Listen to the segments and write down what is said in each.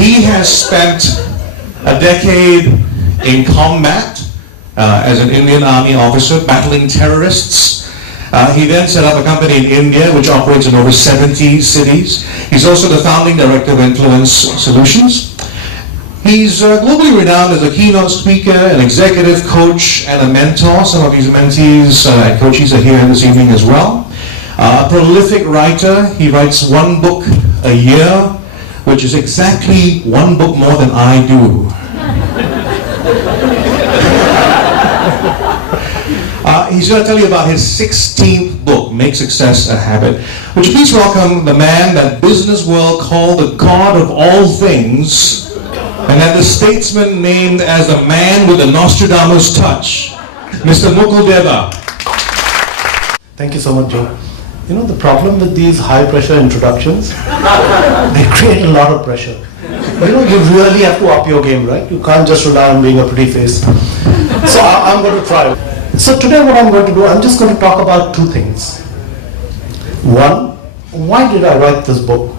He has spent a decade in combat as an Indian Army officer battling terrorists. He then set up a company in India which operates in over 70 cities. He's also the founding director of Influence Solutions. He's globally renowned as a keynote speaker, an executive coach, and a mentor. Some of his mentees and coaches are here this evening as well. A prolific writer. He writes one book a year, which is exactly one book more than I do. He's going to tell you about his 16th book, Make Success a Habit. Would you please welcome the man that business world called the God of all things, and that the statesman named as the man with the Nostradamus touch, Mr. Mukul Deva. Thank you so much, Joe. You know, the problem with these high-pressure introductions, they create a lot of pressure. You know, you really have to up your game, right? You can't just rely on being a pretty face. So I'm going to try. So today what I'm going to do, I'm just going to talk about two things. One, why did I write this book?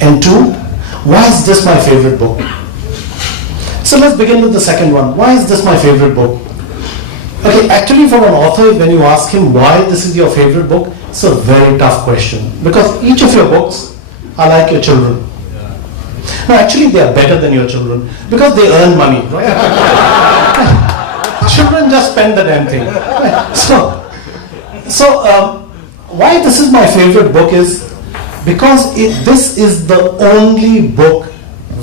And two, why is this my favorite book? So let's begin with the second one. Why is this my favorite book? Okay, actually for an author, when you ask him why this is your favorite book, it's a very tough question. Because each of your books are like your children. No, actually they are better than your children because they earn money, right? Children just spend the damn thing. So why this is my favorite book is because this is the only book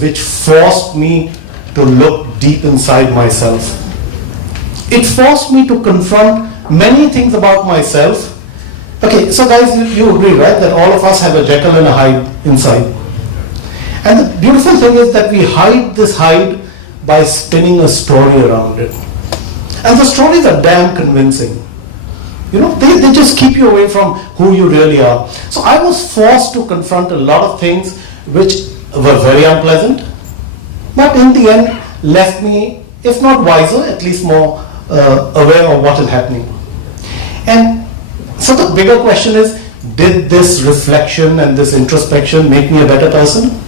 which forced me to look deep inside myself. It forced me to confront many things about myself. Okay, so guys, you agree, right, that all of us have a Jekyll and a Hyde inside. And the beautiful thing is that we hide this Hyde by spinning a story around it. And the stories are damn convincing. You know, they just keep you away from who you really are. So I was forced to confront a lot of things which were very unpleasant, but in the end left me, if not wiser, at least more aware of what is happening. And so the bigger question is, did this reflection and this introspection make me a better person?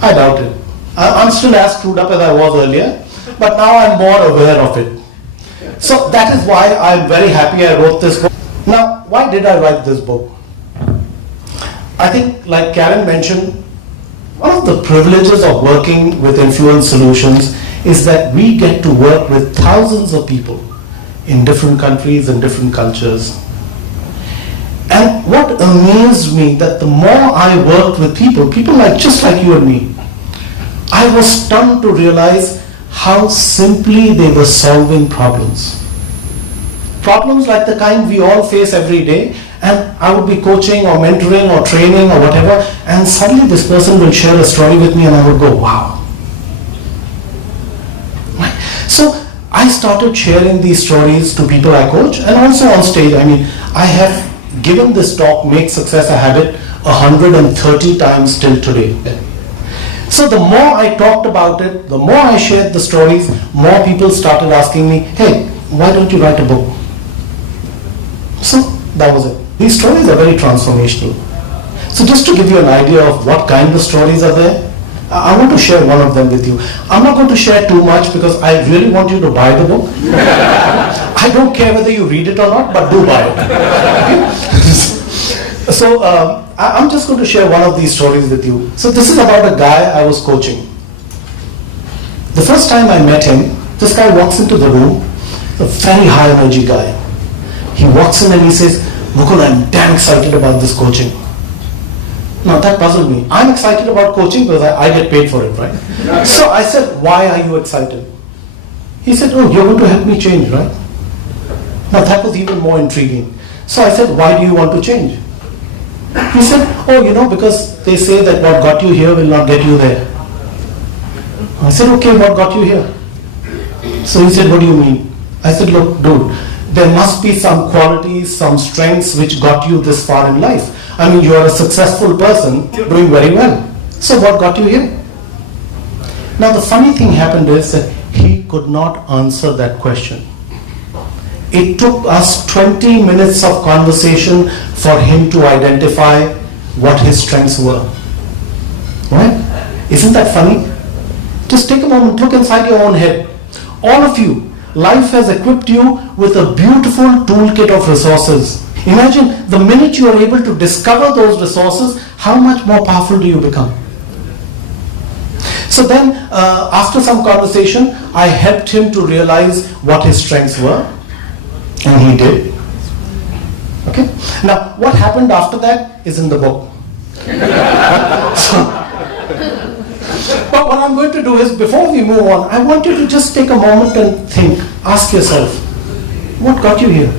I doubt it. I'm still as screwed up as I was earlier, but now I'm more aware of it. So that is why I'm very happy I wrote this book. Now, why did I write this book? I think, like Karen mentioned, one of the privileges of working with Influence Solutions is that we get to work with thousands of people in different countries and different cultures. And what amazed me that the more I worked with people like just like you and me, I was stunned to realize how simply they were solving problems. Problems like the kind we all face every day, and I would be coaching or mentoring or training or whatever, and suddenly this person will share a story with me and I would go, wow. So I started sharing these stories to people I coach and also on stage. I mean, I have given this talk, Make Success a Habit, 130 times till today. So the more I talked about it, the more I shared the stories, more people started asking me, hey, why don't you write a book? So that was it. These stories are very transformational. So just to give you an idea of what kind of stories are there, I want to share one of them with you. I'm not going to share too much because I really want you to buy the book. I don't care whether you read it or not, but do buy it. So I'm just going to share one of these stories with you. So this is about a guy I was coaching. The first time I met him, this guy walks into the room, a very high energy guy. He walks in and he says, Mukul, I'm damn excited about this coaching. Now that puzzled me. I'm excited about coaching because I get paid for it, right? So I said, why are you excited? He said, oh, you're going to help me change, right? Now that was even more intriguing. So I said, why do you want to change? He said, oh, you know, because they say that what got you here will not get you there. I said, okay, what got you here? So he said, what do you mean? I said, look, dude, there must be some qualities, some strengths which got you this far in life. I mean, you are a successful person, doing very well. So what got you here? Now the funny thing happened is that he could not answer that question. It took us 20 minutes of conversation for him to identify what his strengths were. Right? Isn't that funny? Just take a moment, look inside your own head. All of you, life has equipped you with a beautiful toolkit of resources. Imagine the minute you are able to discover those resources, how much more powerful do you become? So then, after some conversation, I helped him to realize what his strengths were, and he did. Okay? Now, what happened after that is in the book. But what I'm going to do is, before we move on, I want you to just take a moment and think. Ask yourself, what got you here?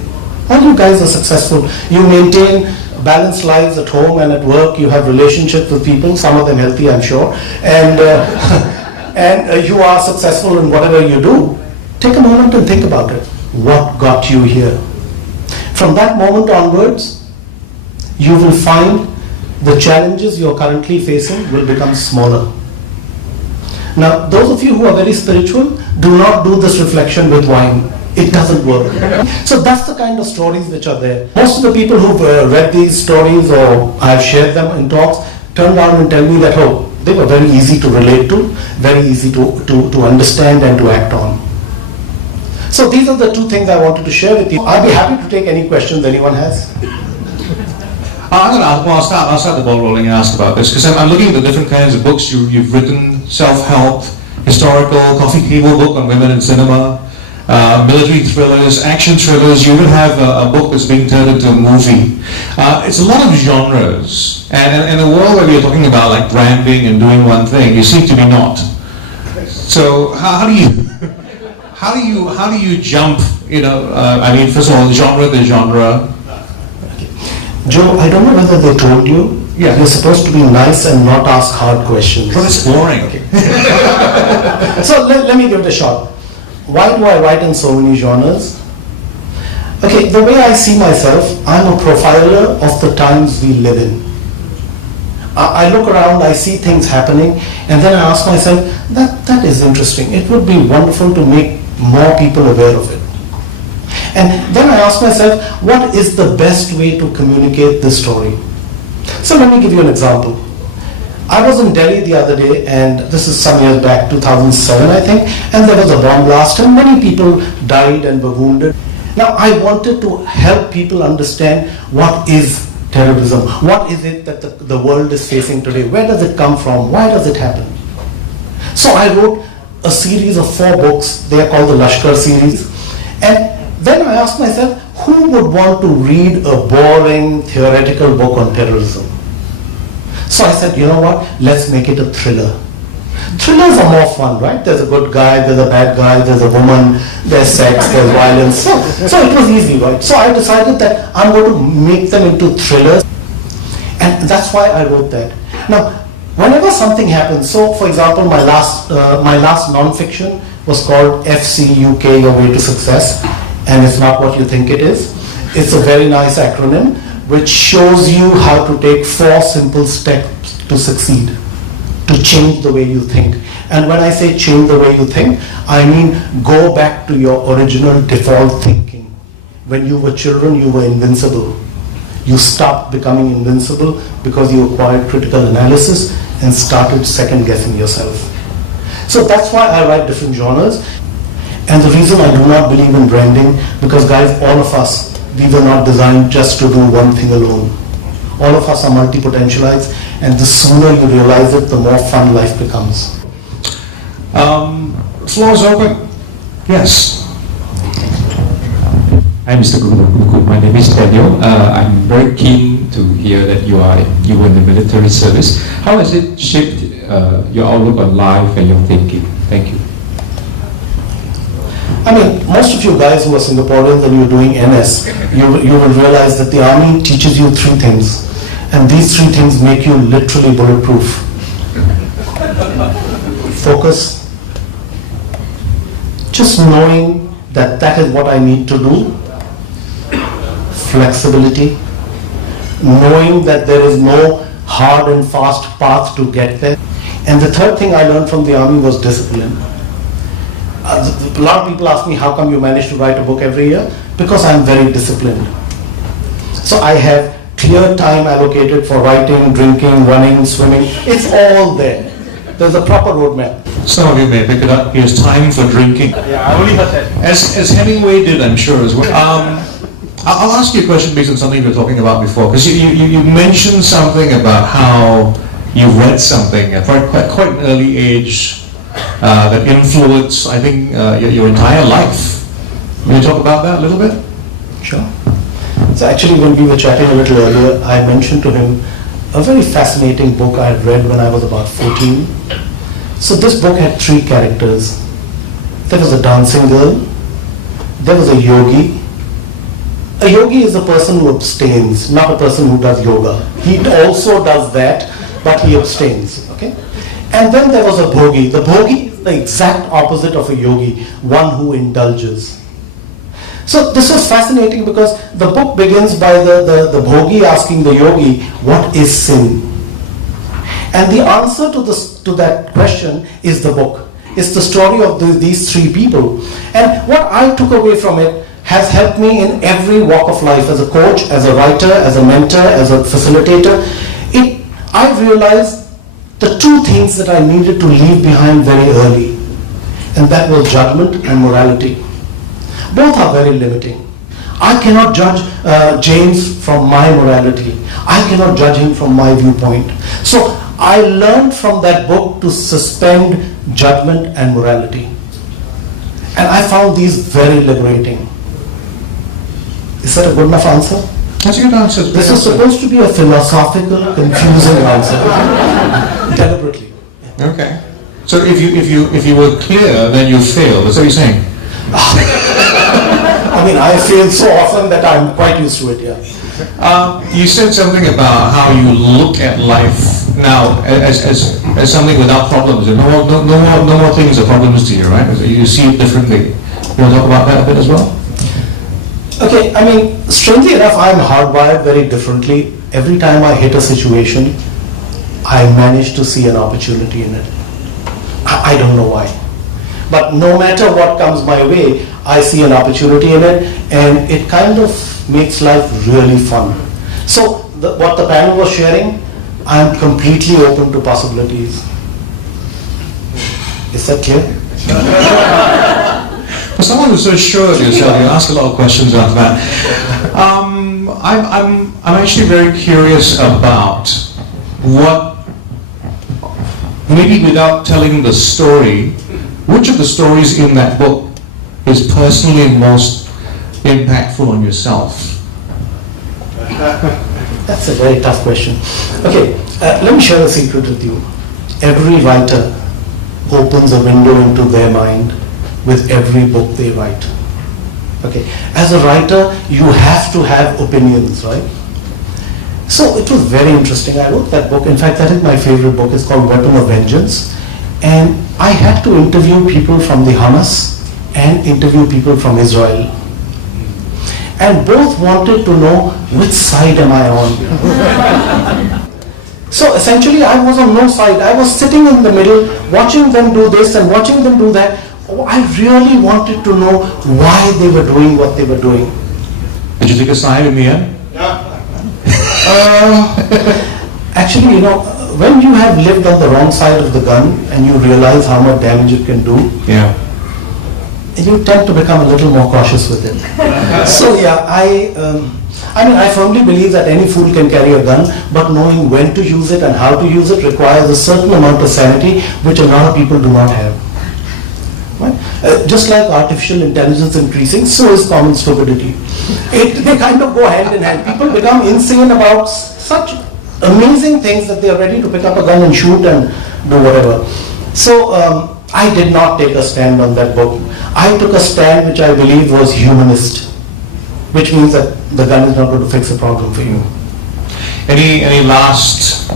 All you guys are successful. You maintain balanced lives at home and at work. You have relationships with people, some of them healthy, I'm sure. And, and you are successful in whatever you do. Take a moment and think about it. What got you here? From that moment onwards, you will find the challenges you're currently facing will become smaller. Now, those of you who are very spiritual, do not do this reflection with wine. It doesn't work. So that's the kind of stories which are there. Most of the people who've read these stories or I've shared them in talks turn around and tell me that, oh, they were very easy to relate to, very easy to understand and to act on. So these are the two things I wanted to share with you. I'll be happy to take any questions anyone has. I'll start the ball rolling and ask about this, because I'm looking at the different kinds of books you've written: self-help, historical, coffee table book on women in cinema, military thrillers, action thrillers. You even have a book that's being turned into a movie. It's a lot of genres, and in a world where we're talking about like branding and doing one thing, you seem to be not. So how do you jump? I mean, first of all, genre to genre. Joe, I don't know whether they told you. Yeah. You're supposed to be nice and not ask hard questions. Well, it's boring. Okay. So let me give it a shot. Why do I write in so many genres? Okay, the way I see myself, I'm a profiler of the times we live in. I look around, I see things happening, and then I ask myself, that is interesting. It would be wonderful to make more people aware of it. And then I ask myself, what is the best way to communicate this story? So let me give you an example. I was in Delhi the other day, and this is some years back, 2007 I think, and there was a bomb blast and many people died and were wounded. Now I wanted to help people understand what is terrorism, what is it that the world is facing today, where does it come from, why does it happen? So I wrote a series of 4 books, they are called the Lashkar series, and then I asked myself, who would want to read a boring theoretical book on terrorism? So I said, you know what, let's make it a thriller. Thrillers are more fun, right? There's a good guy, there's a bad guy, there's a woman, there's sex, there's violence. So it was easy, right? So I decided that I'm going to make them into thrillers. And that's why I wrote that. Now, whenever something happens, so for example, my last non-fiction was called FCUK, Your Way to Success. And it's not what you think it is. It's a very nice acronym which shows you how to take 4 simple steps to succeed, to change the way you think. And when I say change the way you think, I mean go back to your original default thinking. When you were children, you were invincible. You stopped becoming invincible because you acquired critical analysis and started second guessing yourself. So that's why I write different genres. And the reason I do not believe in branding, because guys, all of us, we were not designed just to do one thing alone. All of us are multi-potentialites, and the sooner you realize it, the more fun life becomes. Floor is open. Yes. Hi, Mr. Mukul. My name is Daniel. I'm very keen to hear that you were in the military service. How has it shaped your outlook on life and your thinking? Thank you. I mean, most of you guys who are Singaporeans and you're doing NS, you will realize that the army teaches you 3 things. And these 3 things make you literally bulletproof. Focus. Just knowing that that is what I need to do. Flexibility. Knowing that there is no hard and fast path to get there. And the 3rd thing I learned from the army was discipline. A lot of people ask me, how come you manage to write a book every year? Because I'm very disciplined. So I have clear time allocated for writing, drinking, running, swimming. It's all there. There's a proper roadmap. Some of you may pick it up. Here's time for drinking. Yeah, I only heard that. As Hemingway did, I'm sure, as well. I'll ask you a question based on something you were talking about before, because you mentioned something about how you read something at quite an early age that influenced, I think, your entire life. Can you talk about that a little bit? Sure. So actually, when we were chatting a little earlier, I mentioned to him a very fascinating book I had read when I was about 14. So this book had 3 characters. There was a dancing girl, there was a yogi. A yogi is a person who abstains, not a person who does yoga. He also does that, but he abstains. Okay? And then there was a bhogi. The bhogi is the exact opposite of a yogi, one who indulges. So this was fascinating because the book begins by the bhogi asking the yogi, what is sin? And the answer to that question is the book. It's the story of these 3 people. And what I took away from it has helped me in every walk of life, as a coach, as a writer, as a mentor, as a facilitator. I realized the 2 things that I needed to leave behind very early, and that was judgment and morality. Both are very limiting. I cannot judge James from my morality. I cannot judge him from my viewpoint. So I learned from that book to suspend judgment and morality. And I found these very liberating. Is that a good enough answer? That's a good answer. This is supposed to be a philosophical, confusing answer. Deliberately. Okay. So if you were clear, then you failed. That's what you're saying? I mean, I fail so often that I'm quite used to it, yeah. You said something about how you look at life now as something without problems. No more things are problems to you, right? You see it differently. You want to talk about that a bit as well? Okay, I mean, strangely enough, I'm hardwired very differently. Every time I hit a situation, I manage to see an opportunity in it. I don't know why. But no matter what comes my way, I see an opportunity in it, and it kind of makes life really fun. So, what the panel was sharing, I'm completely open to possibilities. Is that clear? For someone who's so sure of yourself, you ask a lot of questions after that. I'm actually very curious about what, maybe without telling the story, which of the stories in that book is personally most impactful on yourself? That's a very tough question. Okay, let me share a secret with you. Every writer opens a window into their mind with every book they write. Okay, as a writer, you have to have opinions, right? So it was very interesting. I wrote that book. In fact, that is my favorite book. It's called Weapon of Vengeance. And I had to interview people from the Hamas and interview people from Israel. And both wanted to know which side am I on. So essentially I was on no side. I was sitting in the middle, watching them do this and watching them do that. I really wanted to know why they were doing what they were doing. Did you take a side in the end? Actually, when you have lived on the wrong side of the gun and you realize how much damage it can do, Yeah. you tend to become a little more cautious with it. So yeah, I firmly believe that any fool can carry a gun, but knowing when to use it and how to use it requires a certain amount of sanity, which a lot of people do not have. Right? Just like artificial intelligence increasing, so is common stupidity. They kind of go hand in hand. People become insane about such amazing things that they are ready to pick up a gun and shoot and do whatever. So I did not take a stand on that book. I took a stand which I believe was humanist, which means that the gun is not going to fix a problem for you. Any last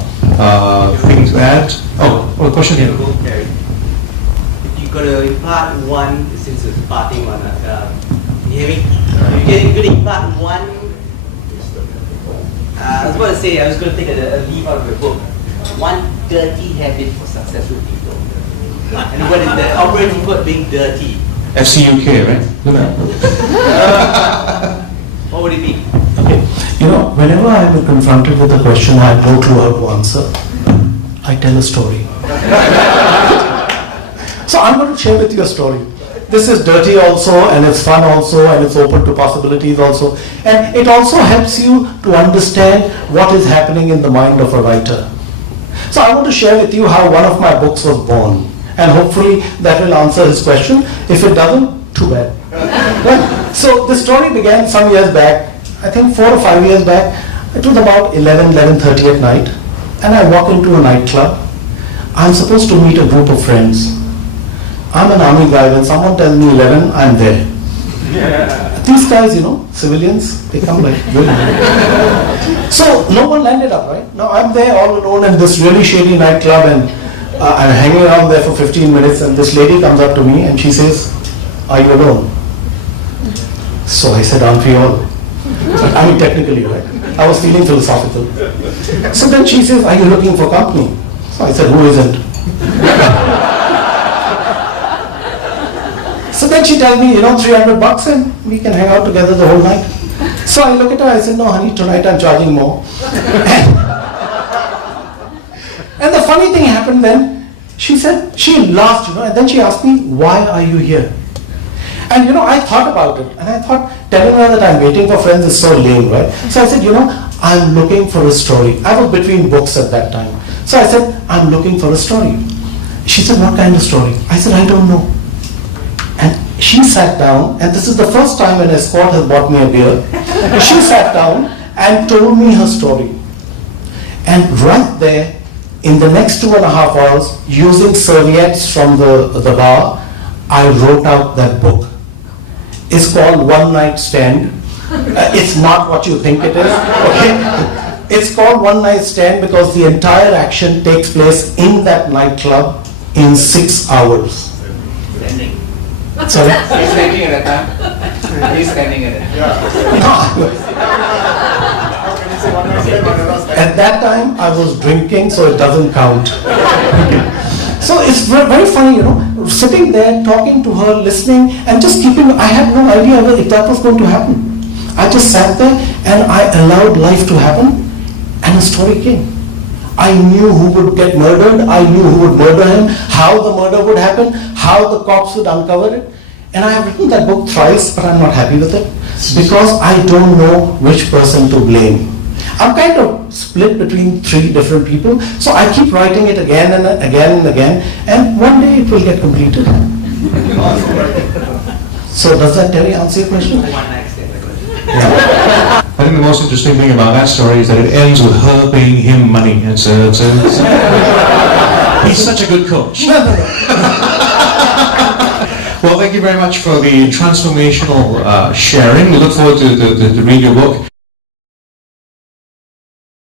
things to add? Oh, a question here. If you got to impart one, since it's parting one, can you hear me? If you're going to impart one, I was going to say, I was going to take a leaf out of your book. One dirty habit for successful people. And what is the operating word being dirty? FCUK, right? What would it be? Okay, whenever I am confronted with a question I have no clue how to answer, I tell a story. So I'm going to share with you a story. This is dirty also, and it's fun also, and it's open to possibilities also. And it also helps you to understand what is happening in the mind of a writer. So I want to share with you how one of my books was born. And hopefully that will answer his question. If it doesn't, too bad. Right? So the story began some years back, I think 4 or 5 years back. It was about 11:30 at night. And I walk into a nightclub. I'm supposed to meet a group of friends. I'm an army guy. When someone tells me 11, I'm there. These guys, civilians, they come like very. So no one landed up, right? Now I'm there all alone in this really shady nightclub, and I'm hanging around there for 15 minutes, and this lady comes up to me and she says, "Are you alone?" So I said, "Aren't we all?" I mean, technically, right? I was feeling philosophical. So then she says, "Are you looking for company?" So I said, "Who isn't?" So then she tells me, $300 and we can hang out together the whole night. So I look at her, I said, "No, honey, tonight I'm charging more." And the funny thing happened then, she said, she laughed, and then she asked me, "Why are you here?" And I thought about it, and I thought telling her that I'm waiting for friends is so lame, right? So I said, I'm looking for a story. I was between books at that time. So I said, "I'm looking for a story." She said, "What kind of story?" I said, "I don't know." And she sat down, and this is the first time an escort has bought me a beer. She sat down and told me her story. And right there, in the next 2.5 hours, using serviettes from the bar, I wrote out that book. It's called One Night Stand. It's not what you think it is. Okay? It's called One Night Stand because the entire action takes place in that nightclub in 6 hours. Standing. Sorry? He's standing at that time. He's standing at it. At that time, I was drinking, so it doesn't count. So it's very funny, sitting there, talking to her, listening, and just keeping, I had no idea if that was going to happen. I just sat there and I allowed life to happen, and a story came. I knew who would get murdered, I knew who would murder him, how the murder would happen, how the cops would uncover it. And I have written that book thrice, but I'm not happy with it because I don't know which person to blame. I'm kind of split between 3 different people, so I keep writing it again and again and again, and one day it will get completed. So does that, Terry, answer your question? One night stand. Yeah. I think the most interesting thing about that story is that it ends with her paying him money. He's such a good coach. Well, thank you very much for the transformational sharing. We look forward to read your book.